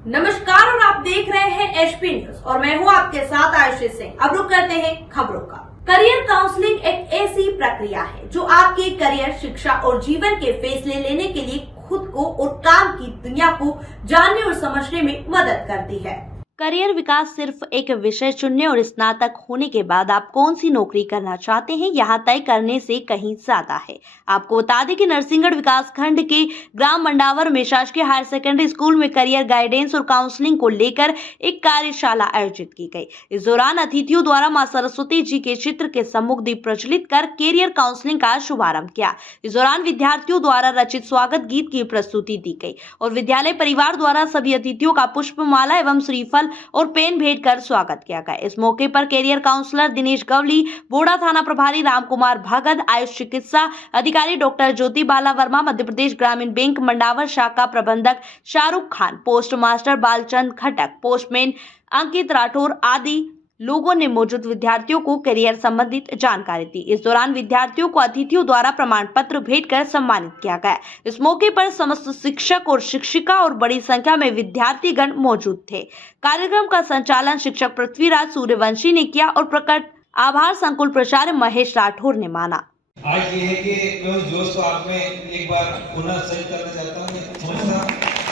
नमस्कार और आप देख रहे हैं एचपी न्यूज और मैं हूं आपके साथ आयुषी सिंह। अब रुक करते हैं खबरों का। करियर काउंसलिंग एक ऐसी प्रक्रिया है जो आपके करियर, शिक्षा और जीवन के फैसले लेने के लिए खुद को और काम की दुनिया को जानने और समझने में मदद करती है। करियर विकास सिर्फ एक विषय चुनने और स्नातक होने के बाद आप कौन सी नौकरी करना चाहते हैं यहाँ तय करने से कहीं ज्यादा है। आपको बता दें कि नरसिंहगढ़ विकास खंड के ग्राम मंडावर में शासकीय हायर सेकेंडरी स्कूल में करियर गाइडेंस और काउंसलिंग को लेकर एक कार्यशाला आयोजित की गई। इस दौरान अतिथियों द्वारा मां सरस्वती जी के चित्र के सम्मुख दीप प्रज्वलित कर करियर काउंसलिंग का शुभारंभ किया। इस दौरान विद्यार्थियों द्वारा रचित स्वागत गीत की प्रस्तुति दी गई और विद्यालय परिवार द्वारा सभी अतिथियों का पुष्पमाला एवं श्रीफल और पेन भेंट कर स्वागत किया गया। इस मौके पर कैरियर काउंसलर दिनेश गवली, बोड़ा थाना प्रभारी रामकुमार भगत, आयुष चिकित्सा अधिकारी डॉक्टर ज्योति बाला वर्मा, मध्य प्रदेश ग्रामीण बैंक मंडावर शाखा प्रबंधक शाहरुख खान, पोस्ट मास्टर बालचंद खटक, पोस्टमैन अंकित राठौर आदि लोगों ने मौजूद विद्यार्थियों को करियर संबंधित जानकारी दी। इस दौरान विद्यार्थियों को अतिथियों द्वारा प्रमाण पत्र भेंट कर सम्मानित किया गया। इस मौके पर समस्त शिक्षक और शिक्षिका और बड़ी संख्या में विद्यार्थीगण मौजूद थे। कार्यक्रम का संचालन शिक्षक पृथ्वीराज सूर्यवंशी ने किया और प्रकट आभार संकुल प्राचार्य महेश राठौर ने माना। आज ये है कि मैं उस जोश को आप में एक बार पुनः सही करना चाहता हूँ। मैं समझता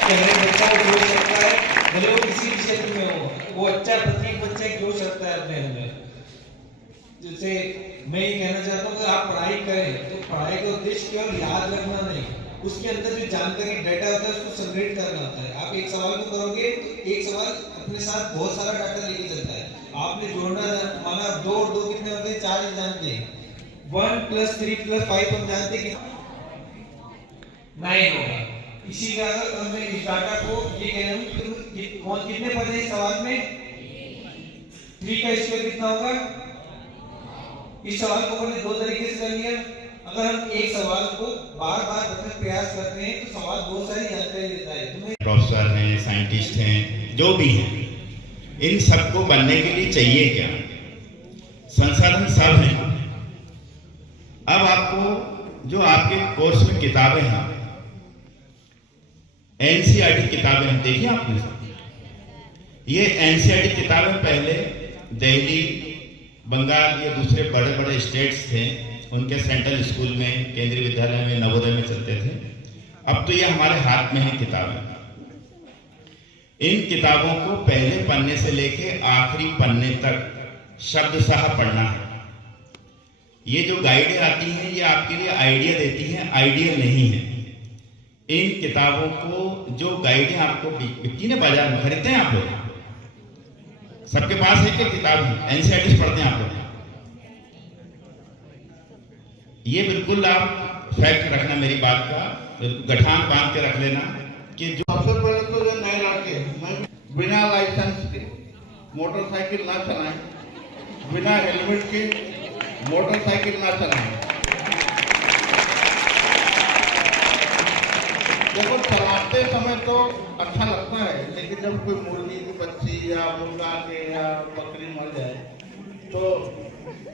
कि हर बच्चा को जोश रखता है, भले वो किसी भी क्षेत्र में हो, वो अच्छा प्रत्येक बच्चा एक जोश रखता है अपने अंदर। जैसे मैं ये कहना चाहता हूँ कि आप पढ़ाई करें तो पढ़ाई का उद्देश्य केवल याद रखना नहीं, उसके अंदर जो जानकारी डाटा होता है उसको संग्रहित करना होता है। आप एक सवाल को करोगे, एक सवाल अपने साथ बहुत सारा डाटा लेके चलता है। आपने जोड़ना, माना 2 और 2 कितने होते हैं, 4 जानते हैं, 1 + 3 + 5 हम जानते कि 9 होगा। इसी का अगर मैं इस डाटा को ये कह रहा हूँ कि कौन कितने पद है इस सवाल में, 3 का स्क्वायर कितना होगा। इस सवाल को मैंने 2 तरीके से कर लिया। अगर हम एक सवाल को बार बार बताने का प्रयास करते हैं तो सवाल बहुत सारी जानकारी देता है। प्रोफेसर हैं, साइंटिस्ट हैं, जो भी हैं, इन सबको बनने के लिए चाहिए क्या? संसाधन सब हैं। अब आपको जो आपके कोर्स में किताबें हैं, एनसीईआरटी किताबें हैं, देखिए आपने ये एनसीईआरटी किताबें पहले दिल्ली, बंगाल या दूसरे बड़े बड़े स्टेट्स थे, उनके सेंट्रल स्कूल में, केंद्रीय विद्यालय में, नवोदय में चलते थे। अब तो ये हमारे हाथ में है किताबें। इन किताबों को पहले पन्ने से लेके आखिरी पन्ने तक शब्दशः पढ़ना है। ये जो गाइडें आती हैं ये आपके लिए आइडिया देती हैं, आइडियल नहीं है। इन किताबों को जो गाइडें आपको बिकती ने बाजार में, खरीदते हैं आप लोग? सबके पास एक एक किताब है, एनसीईआरटी पढ़ते हैं आप लोग? ये बिल्कुल आप फैक्ट रखना मेरी बात का, गठान बांध के रख लेना कि जो सबसे पहले तो जो नए लड़के बिना लाइसेंस के मोटरसाइकिल ना चलाएं, बिना हेलमेट के मोटरसाइकिल ना चलाएं। देखो, चलाते समय तो अच्छा लगता है, लेकिन जब कोई मुर्गी की बच्ची या मुर्गा के या बकरी मर जाए तो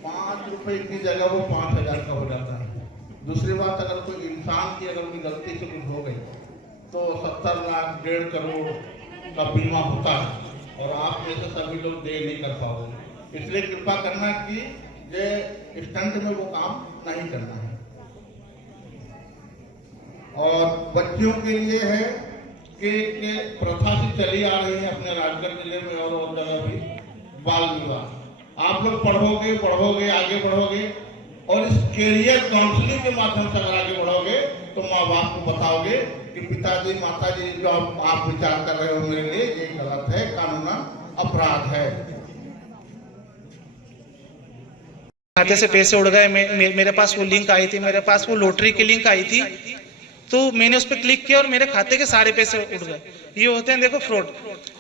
5 रुपए की जगह वो 5000 का हो जाता है। दूसरी बात, अगर कोई इंसान की अगर कोई गलती से कुछ हो गई तो 70 लाख 1.5 करोड़ का बीमा होता है और आप में से सभी लोग दे नहीं कर पाओगे। इसलिए कृपा करना कि ये स्टंट में वो काम नहीं करना है। और बच्चियों के लिए है कि प्रथा से चली आ रही है अपने राजगढ़ जिले में और जगह भी, बाल विवाह। आप लोग पढ़ोगे, आगे बढ़ोगे और इस कैरियर काउंसलिंग के माध्यम से अगर आगे बढ़ोगे तो माँ बाप को बताओगे कि पिताजी, माताजी, जो आप विचार कर रहे हो मेरे लिए ये गलत है, कानूनन अपराध है। खाते से पैसे उड़ गए, मेरे पास वो लिंक आई थी, मेरे पास वो लॉटरी की लिंक आई थी, तो मैंने उस पर क्लिक किया और मेरे खाते के सारे पैसे उड़ गए। ये होते हैं, देखो, फ्रॉड।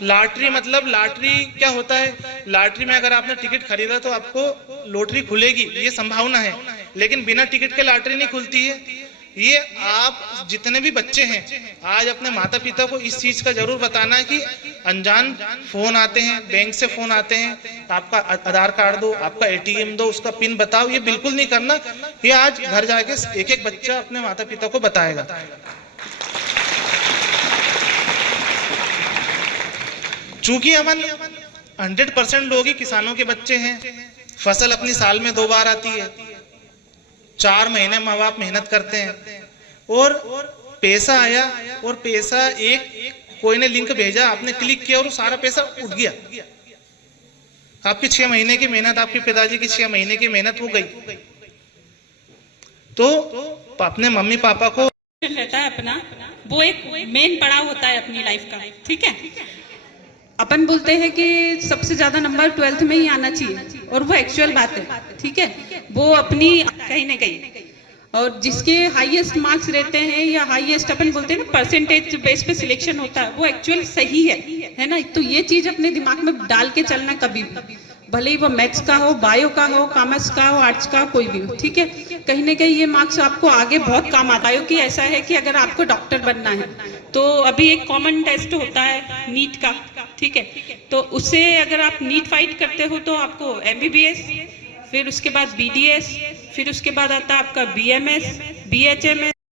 लॉटरी मतलब, लॉटरी क्या होता है? लॉटरी में अगर आपने टिकट खरीदा तो आपको लॉटरी खुलेगी, ये संभावना है, लेकिन बिना टिकट के लॉटरी नहीं खुलती है। ये आप जितने भी बच्चे हैं आज अपने माता पिता को इस चीज का जरूर बताना है कि अनजान फोन आते हैं, बैंक से फोन आते हैं, आपका आधार कार्ड दो, आपका एटीएम दो, उसका पिन बताओ, ये बिल्कुल नहीं करना। ये आज घर जाके एक एक बच्चा अपने माता पिता को बताएगा। चूंकि अपन 100% लोग ही किसानों के बच्चे हैं, फसल अपनी साल में 2 बार आती है, 4 महीने माँ बाप मेहनत करते हैं और पैसा आया और पैसा एक कोई ने लिंक भेजा, आपने क्लिक किया और सारा पैसा उठ गया। आपकी 6 महीने की मेहनत, आपके पिताजी की 6 महीने की मेहनत हो गई। तो अपने मम्मी पापा को रहता है अपना, वो एक मेन पड़ाव होता है अपनी लाइफ का, ठीक है। अपन बोलते हैं कि सबसे ज्यादा नंबर 12th में ही आना चाहिए और वो एक्चुअल बात है, ठीक है। वो अपनी कहीं ना कहीं, और जिसके हाईएस्ट मार्क्स रहते हैं या हाईएस्ट अपन बोलते हैं ना परसेंटेज बेस पे सिलेक्शन होता है, वो एक्चुअल सही है ना। तो ये चीज अपने दिमाग में डाल के चलना कभी भी, भले ही वो मैथ्स का हो, बायो का हो, कॉमर्स का हो, आर्ट्स का हो, कोई भी हो, ठीक है। कहीं ना कहीं ये मार्क्स आपको आगे बहुत काम आता है। कि ऐसा है कि अगर आपको डॉक्टर बनना है तो अभी एक कॉमन टेस्ट होता है नीट का, ठीक है। तो उससे अगर आप नीट फाइट करते हो तो आपको MBBS, फिर उसके बाद BDS, फिर उसके बाद आता है आपका BMS, BHMS,